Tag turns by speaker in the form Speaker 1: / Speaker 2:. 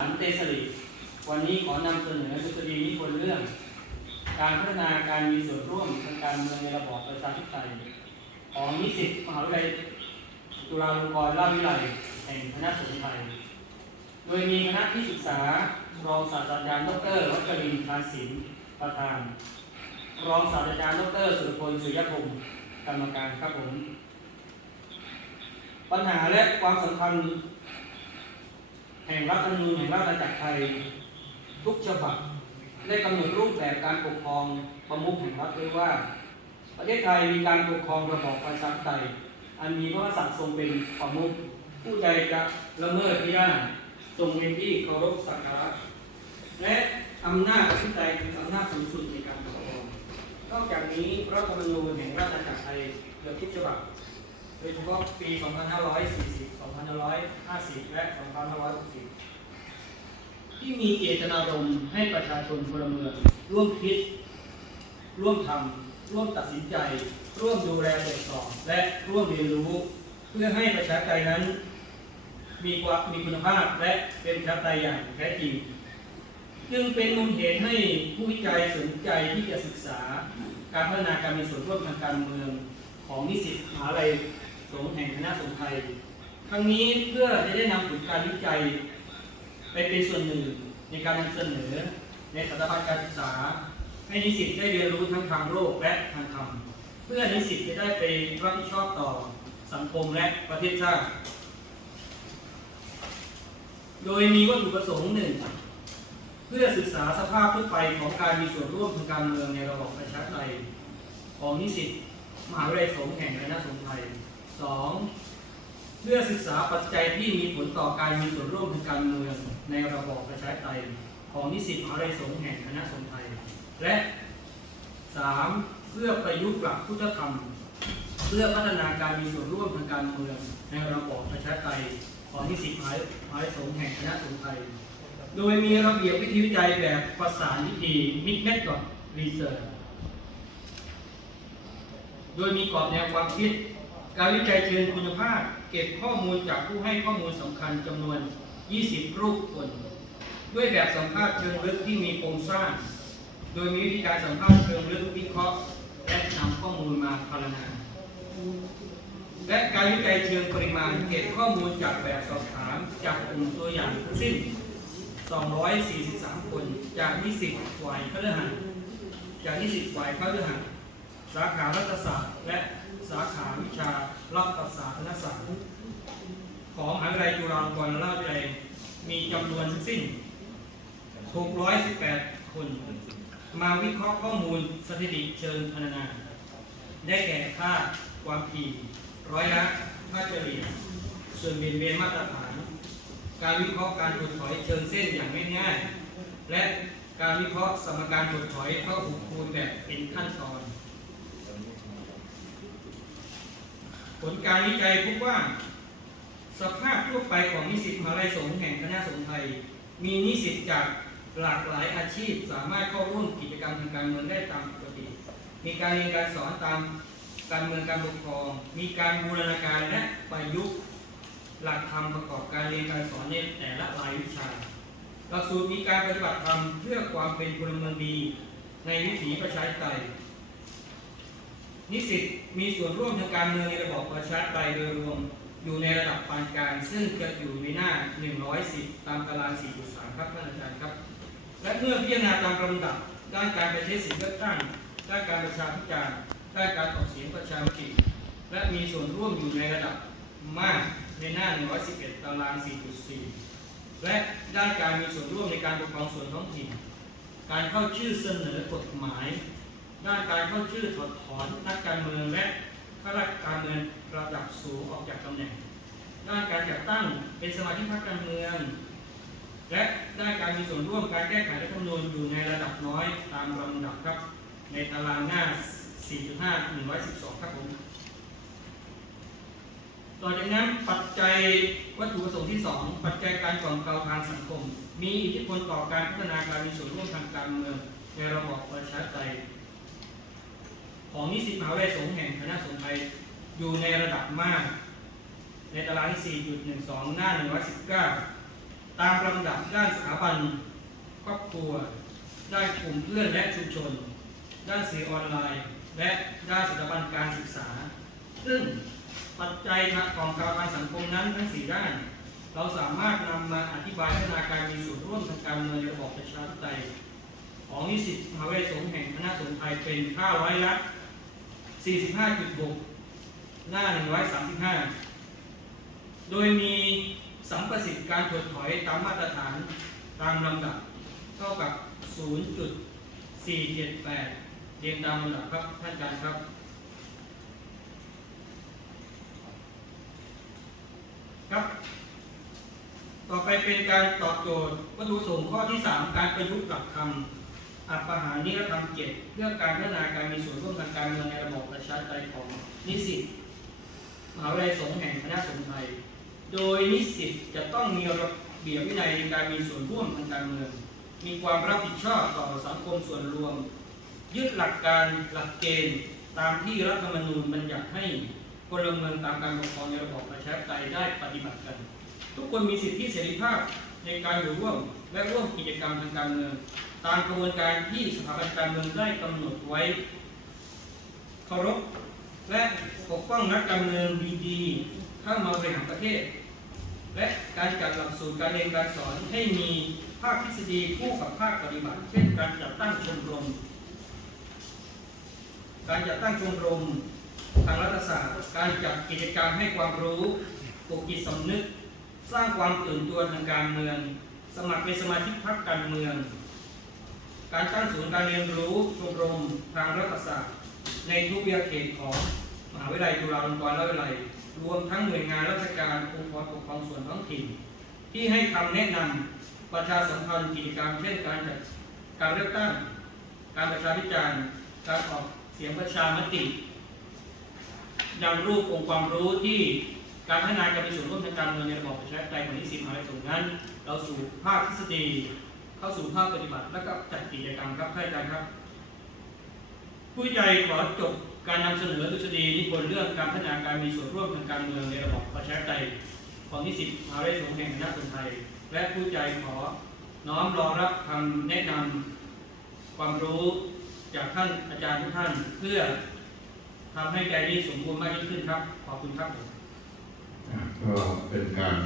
Speaker 1: สันเตสริวันนี้ขอนำเสนอทฤษฎีนิพนธ์เรื่อง การพัฒนาการมีส่วนร่วมทางการเมืองในระบอบประชาธิปไตยของนิสิตมหาวิทยาลัยจุฬาลงกรณราชวิทยาลัยแห่งคณะสงฆ์ไทย โดยมีคณะที่ศึกษารองศาสตราจารย์ดรวัชรินทร์ทานศิลป์ประธาน รองศาสตราจารย์ดรสุรพลสุริยพงศ์กรรมการครับผม ปัญหาและความสำคัญ แห่งรัฐธรรมนูญแห่งราชอาณาจักรไทย ทุกฉบับได้กำหนดรูปแบบการปกครองประมุขแห่งรัฐไว้ว่า ประเทศไทยมีการปกครองระบอบประชาธิปไตยอันมีพระมหากษัตริย์ทรงเป็นประมุขผู้ใดจะละเมิดที่ได้ทรงเป็นที่เคารพสักการะและอำนาจที่ใดคืออำนาจสูงสุดในการปกครองนอกจากนี้รัฐธรรมนูญแห่งราชอาณาจักรไทยเกือบทุกฉบับ ดยเฉพาะปี 2540 2550 และ 2560 ที่มีเจตนารมณ์ให้ประชาชนพลเมือง ร่วมคิด ร่วมทำร่วมตัดสินใจ ร่วมดูแลตรวจสอบและร่วมเรียนรู้ เพื่อให้ประชาธิปไตยนั้น มีความมีคุณภาพและเป็นประชาธิปไตยอย่างแท้จริง จึงเป็นมูลเหตุให้ผู้วิจัยสนใจที่จะศึกษา การพัฒนาการมีส่วนร่วมทางการเมืองของนิสิตมหาลัย สงฆ์แห่งคณะสงฆ์ไทยทั้งนี้เพื่อจะได้นำผลการวิจัย ไปเป็นส่วนหนึ่งในการนำเสนอในสถาบันการศึกษา ให้นิสิตได้เรียนรู้ทั้งทางโลกและทางธรรมเพื่อนิสิตจะได้ไปรับผิดชอบต่อสังคมและประเทศชาติ โดยมีวัตถุประสงค์หนึ่งเพื่อศึกษาสภาพทั่วไปของการมีส่วนร่วมทางการเมืองในระบบประชาธิปไตยของนิสิตมหาวิทยาลัยสงฆ์แห่งคณะสงฆ์ไทย 2. เพื่อศึกษาปัจจัยที่มีผลต่อการมีส่วนร่วมทางการเมืองในระบอบประชาธิปไตยของนิสิตมหาวิทยาลัยสงฆ์แห่งคณะสงฆ์ไทย และ 3. เพื่อประยุกต์หลักพุทธธรรม เพื่อพัฒนาการมีส่วนร่วมทางการเมืองในระบอบประชาธิปไตยของนิสิตมหาวิทยาลัยสงฆ์แห่งคณะสงฆ์ไทย โดยมีระเบียบวิธีวิจัยแบบประสานวิธี Mid Method Research โดยมีกรอบแนวความคิด การวิจัยเชิงคุณภาพ เก็บข้อมูลจากผู้ให้ข้อมูลสำคัญจำนวน 20 รูปคน ด้วยแบบสัมภาษณ์เชิงลึกที่มีโครงสร้าง โดยมีวิธีการสัมภาษณ์เชิงลึกวิเคราะห์และนำข้อมูลมาพารณาและการวิจัยเชิงปริมาณเก็บข้อมูลจากแบบสอบถามจากกลุ่มตัวอย่างทั้งสิ้น 243 คนจากนิสิตฝ่ายพฤหัสจากนิสิตฝ่ายพฤหัสสาขารัฐศาสตร์และ สาขาวิชารัฐศาสตร์คณะศาสตร์ของมหาวิทยาลัยจุฬาลงกรณราชวิทยาลัยมีจำนวนทั้งสิ้น 618 คน มาวิเคราะห์ข้อมูลสถิติเชิงพรรณนา ได้แก่ค่าความถี่ร้อยละค่าเฉลี่ย ส่วนเบียนเบียนมาตรฐาน การวิเคราะห์การถดถอยเชิงเส้นอย่างไม่ง่ายและการวิเคราะห์สมการถดถอยเข้าหูคูณแบบเป็นขั้นตอน ผลการวิจัยพบว่า สภาพทั่วไปของนิสิตมหาลัยสงฆ์แห่งคณะสงฆ์ไทย มีนิสิตจากหลากหลายอาชีพ สามารถเข้าร่วมกิจกรรมทางการเมืองได้ตามปกติ มีการเรียนการสอนตามการเมืองการปกครอง มีการบูรณาการและประยุกต์หลักธรรมประกอบการเรียนการสอนในแต่ละรายวิชาหลักสูตรมีการปฏิบัติธรรมเพื่อความเป็นพลเมืองดี ในวิถีประชาธิปไตย นิสิตมีส่วนร่วมทางการเมืองในระบบประชาธิปไตยโดยรวมอยู่ในระดับปานกลางซึ่งจะอยู่ในหน้า 110 ตามตาราง 4.3 ครับท่านอาจารย์ครับ และเมื่อพิจารณาตามลำดับด้านการไปใช้สิทธิเลือกตั้งด้านการประชาพิจารณ์ด้านการออกเสียงประชามติและมีส่วนร่วมอยู่ในระดับมากในหน้า 111 ตาราง 4.4 และด้านการมีส่วนร่วมในการปกครองส่วนท้องถิ่น การเข้าชื่อเสนอกฎหมาย ด้านการเข้าชื่อถอดถอนนักการเมืองและข้าราชการเมืองระดับสูงออกจากตำแหน่ง ด้านการจัดตั้งเป็นสมาชิกพรรคการเมือง และด้านการมีส่วนร่วมการแก้ไขรัฐธรรมนูญอยู่ในระดับน้อยตามลำดับครับ ในตารางหน้า 4.5 112 ครับผมต่อจากนั้นปัจจัยวัตถุประสงค์ที่ 2 ปัจจัยการกล่อมเกลาทางสังคม มีอิทธิพลต่อการพัฒนาการมีส่วนร่วมทางการเมืองในระบอบประชาธิปไตย ของนิสิตมหาวิทยาลัยสงฆ์แห่งคณะสงฆ์ไทยอยู่ในระดับมาก ในตารางที่ 4.12 หน้า 119 ตามลำดับด้านสถาบันครอบครัว ด้านกลุ่มเพื่อนและชุมชน ด้านสื่อออนไลน์ และด้านสถาบันการศึกษา ซึ่งปัจจัยของการทางสังคมนั้นทั้งสี่ด้าน เราสามารถนำมาอธิบายพัฒนาการมีส่วนร่วมทางการเมืองในระบบประชาธิปไตยของนิสิตมหาวิทยาลัยสงฆ์แห่งคณะสงฆ์ไทยเป็น 500ละ 45.6 หน้า 135 โดยมีสัมประสิทธิ์การถดถอยตามมาตรฐานตามลำดับเท่ากับ 0.478 เรียงตามลำดับครับท่านอาจารย์ครับครับ ต่อไปเป็นการตอบโจทย์วัตถุประสงค์ข้อที่ 3 การประยุกต์หลักธรรม อัปปหานิรธรรมเจ็ดเพื่อการพัฒนาการมีส่วนร่วมทางการเมืองในระบบประชาธิปไตยของนิสิตมหาวิทยาลัยสงฆ์แห่งคณะสงฆ์ไทย โดยนิสิตจะต้องมีระเบียบวินัยในการมีส่วนร่วมทางการเมือง มีความรับผิดชอบต่อสังคมส่วนรวม ยึดหลักการหลักเกณฑ์ตามที่รัฐธรรมนูญบัญญัติให้พลเมืองตามการปกครองในระบบประชาธิปไตยได้ปฏิบัติกัน ทุกคนมีสิทธิเสรีภาพในการอยู่ร่วม และร่วมกิจกรรมทางการเมือง ตามกระบวนการที่สถาบันการเมืองได้กำหนดไว้เคารพและปกป้องนักการเมืองดีๆเข้ามาบริหารประเทศ และการจัดหลักสูตรการเรียนการสอนให้มีภาคทฤษฎีคู่กับภาคปฏิบัติ เช่น การจัดตั้งชมรม การจัดตั้งชมรมทางรัฐศาสตร์ การจัดกิจกรรมให้ความรู้ปลุกจิตสำนึก สร้างความตื่นตัวทางการเมือง สมัครเป็นสมาชิกพรรคการเมือง การตั้งศูนย์การเรียนรู้ชมรมทางรัฐศาสตร์ ในทุกวิทยาเขตของมหาวิทยาลัยจุฬาลงกรณ์ราชวิทยาลัยรวมทั้งหน่วยงานราชการองค์กรปกครองส่วนท้องถิ่น ที่ให้คำแนะนำประชาสัมพันธ์กิจกรรมเช่นการจัดการเลือกตั้ง การประชาพิจารณ์การออกเสียงประชามติยังรูปองค์ความรู้ที่การพัฒนาการมีส่วนร่วมทางการเมืองในระบอบประชาธิปไตยของนิสิตมหาวิทยาลัยสงนั้น เราสู่ภาคทฤษฎีเข้าสู่ภาคปฏิบัติ แล้วก็จัดกิจกรรมครับท่านอาจารย์ครับ ผู้วิจัยขอจบการนำเสนอทฤษฎีนิพนธ์เรื่องการพัฒนาการมีส่วนร่วมทางการเมืองในระบบประชาธิปไตยของนิสิตมหาวิทยาลัยสงแห่งคณะสงฆ์ไทย และผู้วิจัยขอน้อมรองรับคำแนะนำความรู้จากท่านอาจารย์ทุกท่านเพื่อทำให้ใจนี้สมบูรณ์มากยิ่งขึ้นครับ ขอบคุณครับผม
Speaker 2: อะก็เป็นการ